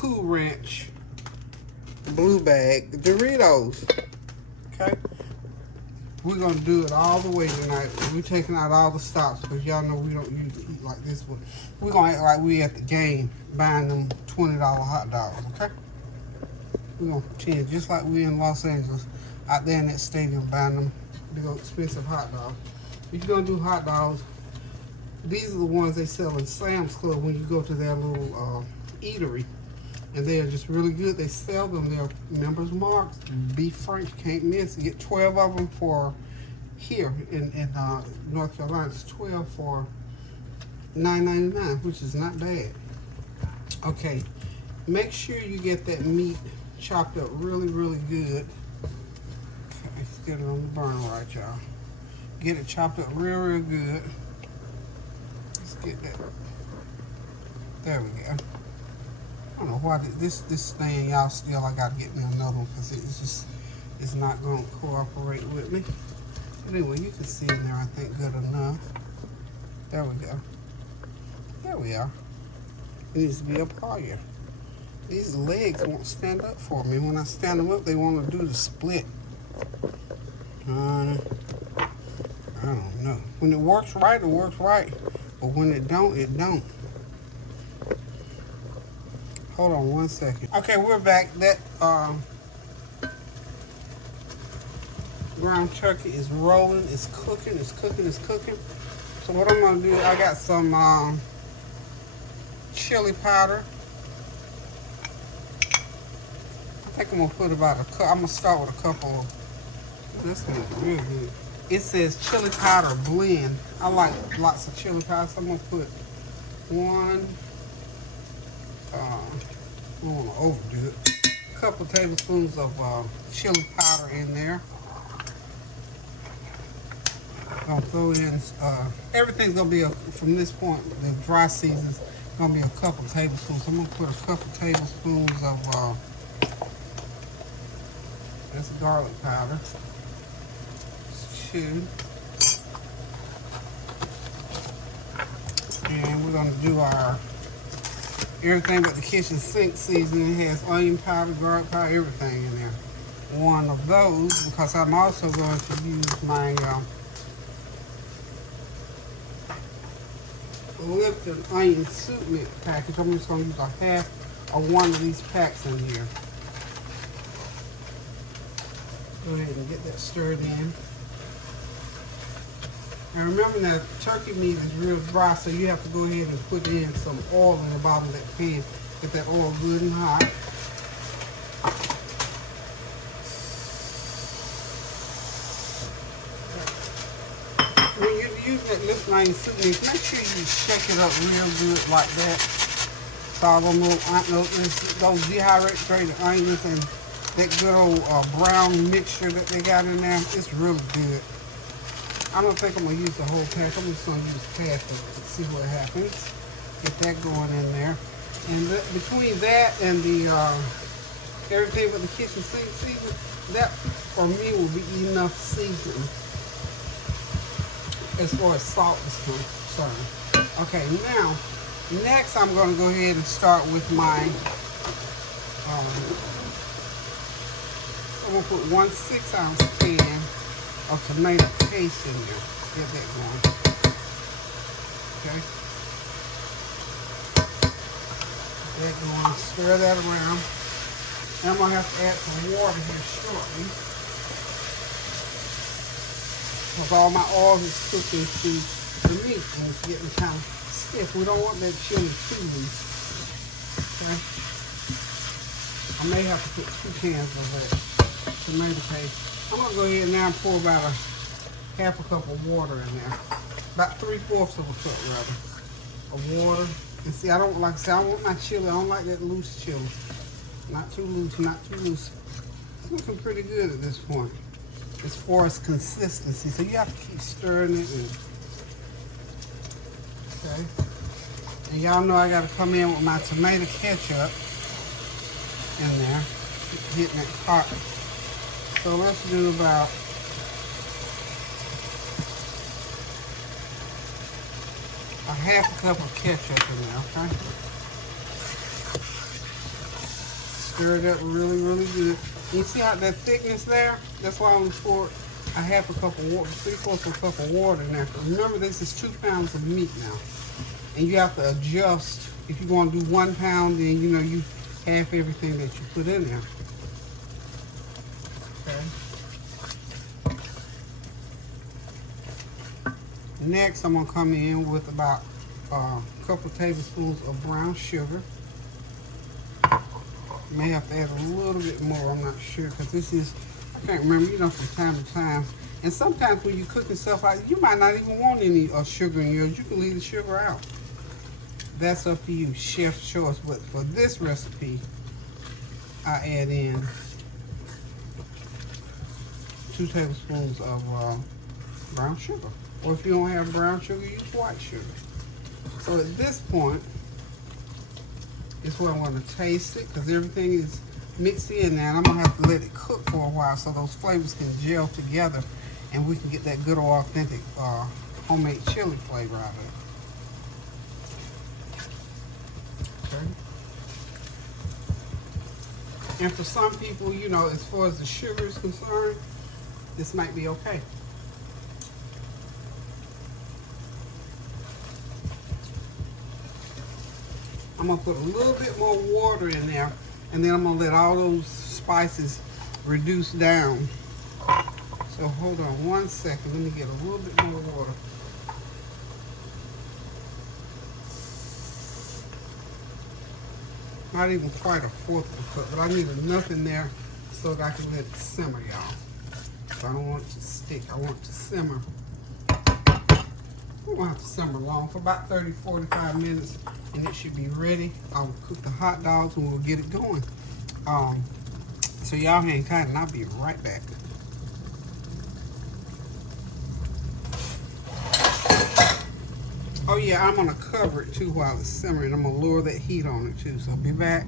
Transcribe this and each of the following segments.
Cool Ranch blue bag Doritos. Okay, we're gonna do it all the way tonight. We're taking out all the stops because y'all know we don't usually eat like this, but we're gonna act like we at the game buying them $20 hot dogs. Okay, we're gonna pretend just like we in Los Angeles out there in that stadium buying them big old expensive hot dogs. If you're gonna do hot dogs, these are the ones they sell in Sam's Club when you go to their little eatery. And they are just really good. They sell them. They're members marks. Beef French, can't miss. You get 12 of them for here in North Carolina. It's 12 for $9.99, which is not bad. Okay, make sure you get that meat chopped up really, really good. Okay, let's get it on the burner right, y'all. Get it chopped up real, real good. Let's get that. There we go. I don't know why this thing, y'all, still I gotta get me another one because it's not gonna cooperate with me. But anyway, you can see in there, I think, good enough. There we go. There we are. It needs to be up higher. These legs won't stand up for me. When I stand them up, they want to do the split. I don't know. When it works right, it works right. But when it don't, it don't. Hold on one second. Okay, we're back. That ground turkey is rolling. It's cooking. It's cooking. It's cooking. So what I'm gonna do, I got some chili powder. I think I'm gonna put about a cup. I'm gonna start with a couple. This one is real good. It says chili powder blend. I like lots of chili powder, so I'm gonna put one. I don't want to overdo it. A couple tablespoons of chili powder in there. I'm gonna throw in everything's gonna be from this point. The dry season's gonna be a couple tablespoons. I'm gonna put a couple tablespoons of that's garlic powder. It's 2. And we're gonna do our everything but the kitchen sink seasoning. It has onion powder, garlic powder, everything in there. One of those, because I'm also going to use my Lipton onion soup mix package. I'm just going to use a half of one of these packs in here. Go ahead and get that stirred in. And remember that turkey meat is real dry, so you have to go ahead and put in some oil in the bottom of that pan. Get that oil good and hot. When you use that Lipton onion soup mix, make sure you shake it up real good like that. So all those dehydrated onions and that good old brown mixture that they got in there, it's really good. I don't think I'm going to use the whole pack. I'm just going to use half of it to see what happens. Get that going in there. And between that and the everything with the kitchen sink season, that for me will be enough seasoning as far as salt is concerned. Okay, now, next I'm going to go ahead and start with my, I'm going to put 1 6-ounce can of tomato paste in there. Get that going. Okay. Get that going. Stir that around. And I'm going to have to add some water here shortly. Because all my oil is cooking to the meat and it's getting kind of stiff. We don't want that chili too loose. Okay. I may have to put 2 cans of that tomato paste. I'm going to go ahead now and pour about a half a cup of water in there. About 3/4 of a cup, rather, of water. And see, I don't like, say, I want my chili. I don't like that loose chili. Not too loose, not too loose. It's looking pretty good at this point as far as consistency. So you have to keep stirring it. Okay. And y'all know I got to come in with my tomato ketchup in there, hitting that pot. So let's do about a half a cup of ketchup in there, okay? Stir it up really, really good. You see how that thickness there? That's why I only poured a half a cup of water, 3/4 of a cup of water in there. Remember, this is 2 pounds of meat now. And you have to adjust. If you're going to do 1 pound, then you know you half everything that you put in there. Okay. Next, I'm going to come in with about a couple tablespoons of brown sugar. You may have to add a little bit more, I'm not sure, because this is, I can't remember, you know, from time to time. And sometimes when you're cooking stuff out, you might not even want any sugar in yours. You can leave the sugar out. That's up to you, chef's choice. But for this recipe, I add in 2 tablespoons of brown sugar. Or if you don't have brown sugar, use white sugar. So at this point, is where I'm going to taste it, because everything is mixed in now, and I'm going to have to let it cook for a while so those flavors can gel together and we can get that good old authentic homemade chili flavor out of it. Okay. And for some people, you know, as far as the sugar is concerned, this might be okay. I'm going to put a little bit more water in there, and then I'm going to let all those spices reduce down. So hold on 1 second. Let me get a little bit more water. Not even quite a 1/4 of a cup, but I need enough in there so that I can let it simmer, y'all. So I don't want it to stick. I want it to simmer. We won't have to simmer long, for about 30, 45 minutes, and it should be ready. I'll cook the hot dogs and we'll get it going. So y'all hang tight and I'll be right back. Oh yeah, I'm gonna cover it too while it's simmering. I'm gonna lower that heat on it too, so I'll be back.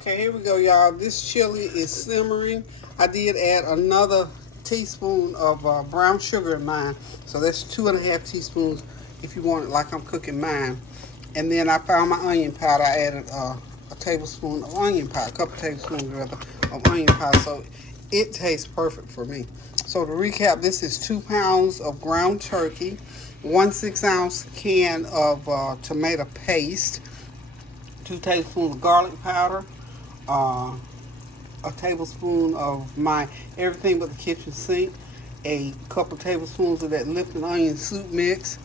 Okay, here we go, y'all. This chili is simmering. I did add another teaspoon of brown sugar in mine, so that's 2½ teaspoons if you want it like I'm cooking mine. And then I found my onion powder. I added a tablespoon of onion powder, a couple tablespoons rather of onion powder, so it tastes perfect for me. So to recap, this is 2 pounds of ground turkey, 1 6-ounce can of tomato paste, 2 tablespoons of garlic powder, a tablespoon of my everything but the kitchen sink, a couple tablespoons of that Lipton onion soup mix,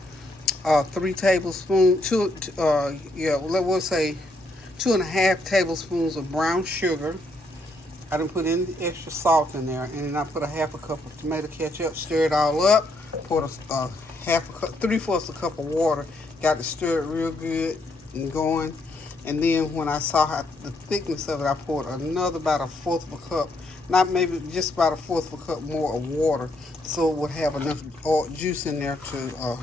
3 tablespoons, we'll say 2½ tablespoons of brown sugar. I didn't put any extra salt in there, and then I put a ½ cup of tomato ketchup, stir it all up, poured a half a cup, 3/4 a cup of water, got to stir it real good and going. And then when I saw how the thickness of it, I poured another about a 1/4 of a cup, not maybe just about a 1/4 of a cup more of water, so it would have enough juice in there to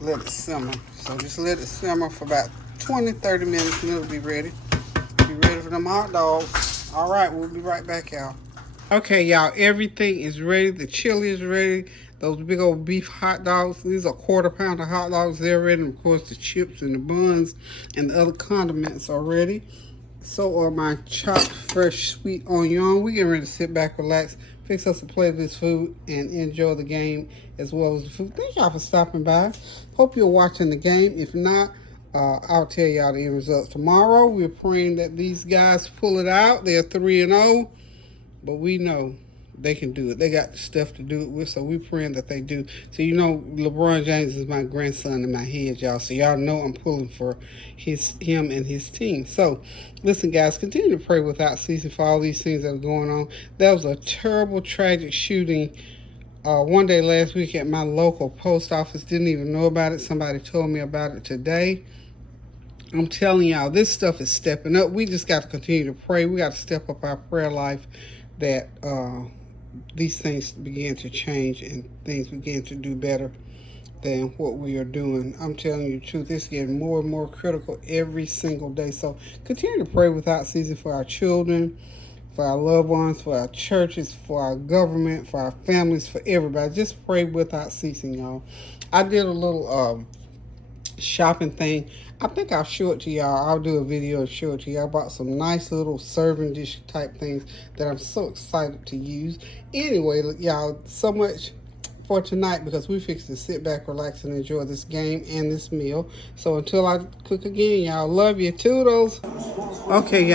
let it simmer. So just let it simmer for about 20-30 minutes and it'll be ready. Be ready for them hot dogs. All right, we'll be right back, y'all. Okay, y'all, everything is ready. The chili is ready. Those big old beef hot dogs, these are 1/4 pound of hot dogs. They're ready. And of course, the chips and the buns and the other condiments are ready. So are my chopped fresh sweet onion. We getting ready to sit back, relax, fix us a plate of this food, and enjoy the game as well as the food. Thank y'all for stopping by. Hope you're watching the game. If not, I'll tell y'all the end results tomorrow. We're praying that these guys pull it out. They're 3-0, but we know they can do it. They got the stuff to do it with, so we're praying that they do. So you know, LeBron James is my grandson in my head, y'all. So y'all know I'm pulling for him and his team. So listen, guys, continue to pray without ceasing for all these things that are going on. That was a terrible, tragic shooting one day last week at my local post office. Didn't even know about it. Somebody told me about it today. I'm telling y'all, this stuff is stepping up. We just got to continue to pray. We got to step up our prayer life that these things begin to change and things begin to do better than what we are doing. I'm telling you the truth, it's getting more and more critical every single day. So continue to pray without ceasing for our children, for our loved ones, for our churches, for our government, for our families, for everybody. Just pray without ceasing, y'all. I did a little shopping thing. I think I'll show it to y'all. I'll do a video and show it to y'all. I bought some nice little serving dish type things that I'm so excited to use. Anyway, y'all, so much for tonight because we fixed to sit back, relax, and enjoy this game and this meal. So until I cook again, y'all, love you. Toodles. Okay, y'all.